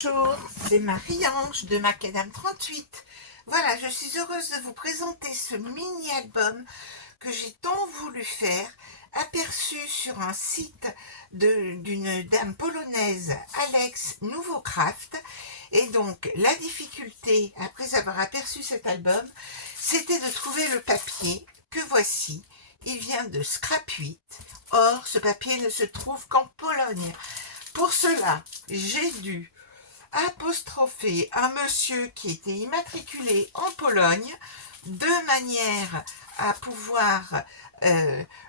Bonjour, c'est Marie-Ange de Macadam 38. Voilà, je suis heureuse de vous présenter ce mini-album que j'ai tant voulu faire, aperçu sur un site d'une dame polonaise, Alex Nouvocraft. Et donc, la difficulté, après avoir aperçu cet album, c'était de trouver le papier que voici. Il vient de Scrap 8. Or, ce papier ne se trouve qu'en Pologne. Pour cela, j'ai dû apostropher un monsieur qui était immatriculé en Pologne de manière à pouvoir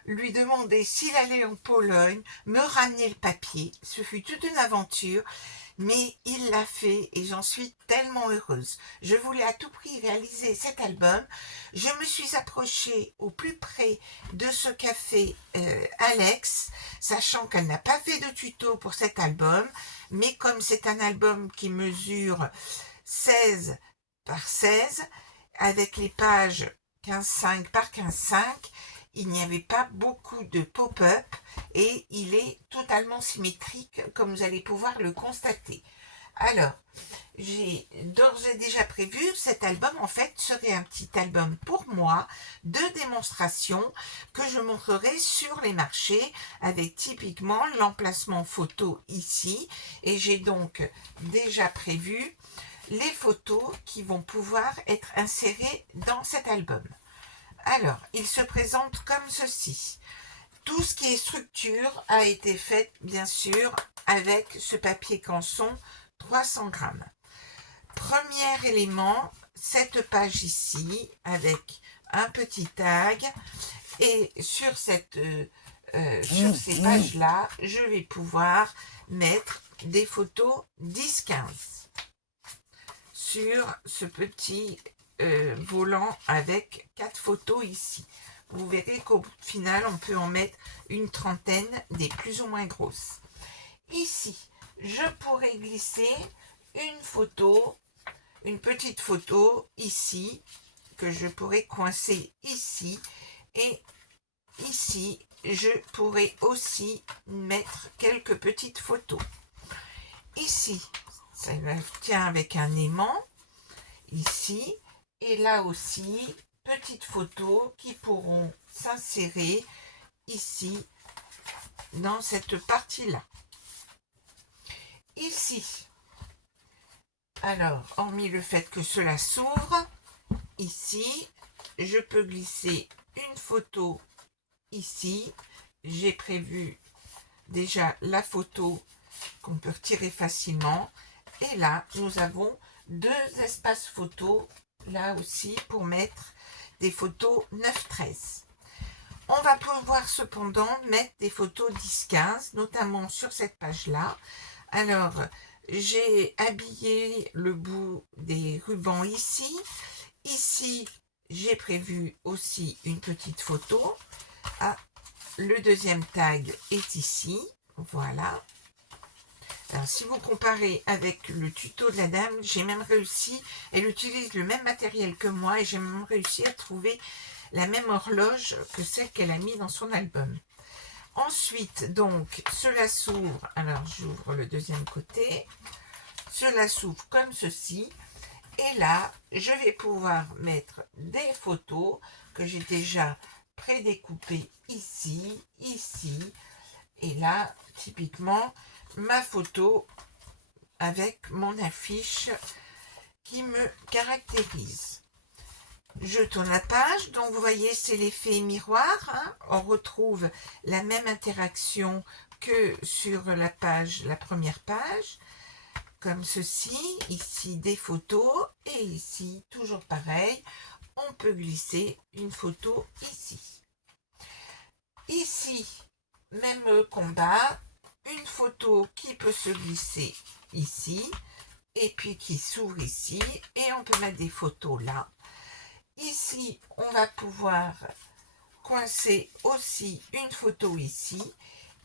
lui demander s'il allait en Pologne, me ramener le papier. Ce fut toute une aventure, mais il l'a fait et j'en suis tellement heureuse. Je voulais à tout prix réaliser cet album. Je me suis approchée au plus près de ce qu'a fait Alex, sachant qu'elle n'a pas fait de tuto pour cet album, mais comme c'est un album qui mesure 16 par 16, avec les pages 15,5 par 15,5, il n'y avait pas beaucoup de pop-up et il est totalement symétrique comme vous allez pouvoir le constater. Alors, j'ai d'ores et déjà prévu cet album en fait serait un petit album pour moi de démonstration que je montrerai sur les marchés avec typiquement l'emplacement photo ici, et j'ai donc déjà prévu les photos qui vont pouvoir être insérées dans cet album. Alors, il se présente comme ceci. Tout ce qui est structure a été fait, bien sûr, avec ce papier canson 300 grammes. Premier élément, cette page ici, avec un petit tag. Et sur ces pages-là, je vais pouvoir mettre des photos 10-15 sur ce petit volant avec 4 photos ici. Vous verrez qu'au final, on peut en mettre une trentaine des plus ou moins grosses. Ici, je pourrais glisser une photo, une petite photo ici, que je pourrais coincer ici. Et ici, je pourrais aussi mettre quelques petites photos. Ici, ça tient avec un aimant. Ici, et là aussi, petites photos qui pourront s'insérer ici, dans cette partie-là. Ici, alors, hormis le fait que cela s'ouvre, ici, je peux glisser une photo ici. J'ai prévu déjà la photo qu'on peut retirer facilement. Et là, nous avons 2 espaces photos, là aussi, pour mettre des photos 9-13. On va pouvoir cependant mettre des photos 10-15, notamment sur cette page-là. Alors, j'ai habillé le bout des rubans ici. Ici, j'ai prévu aussi une petite photo. Ah, le deuxième tag est ici. Voilà. Alors, si vous comparez avec le tuto de la dame, j'ai même réussi, elle utilise le même matériel que moi et j'ai même réussi à trouver la même horloge que celle qu'elle a mis dans son album. Ensuite, donc, cela s'ouvre, alors j'ouvre le deuxième côté, cela s'ouvre comme ceci, et là, je vais pouvoir mettre des photos que j'ai déjà prédécoupées ici, ici, et là, typiquement, ma photo avec mon affiche qui me caractérise. Je tourne la page, donc vous voyez c'est l'effet miroir, hein. On retrouve la même interaction que sur la page, la première page, comme ceci, ici des photos, et ici toujours pareil, on peut glisser une photo ici. Ici, même combat, une photo qui peut se glisser ici, et puis qui s'ouvre ici, et on peut mettre des photos là. Ici, on va pouvoir coincer aussi une photo ici.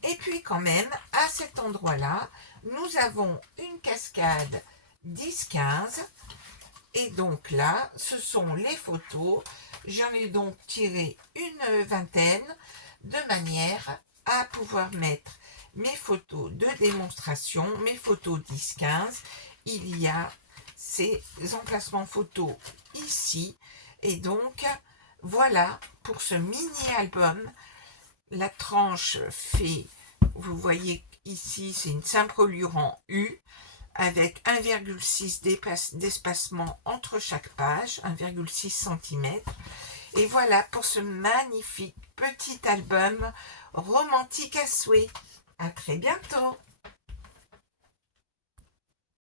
Et puis quand même, à cet endroit-là, nous avons une cascade 10-15. Et donc là, ce sont les photos. J'en ai donc tiré une vingtaine de manière à pouvoir mettre mes photos de démonstration, mes photos 10-15 il y a ces emplacements photos ici. Et donc, voilà pour ce mini-album. La tranche fait, vous voyez ici, c'est une simple reliure en U avec 1,6 d'espacement entre chaque page, 1,6 cm. Et voilà pour ce magnifique petit album romantique à souhait. À très bientôt.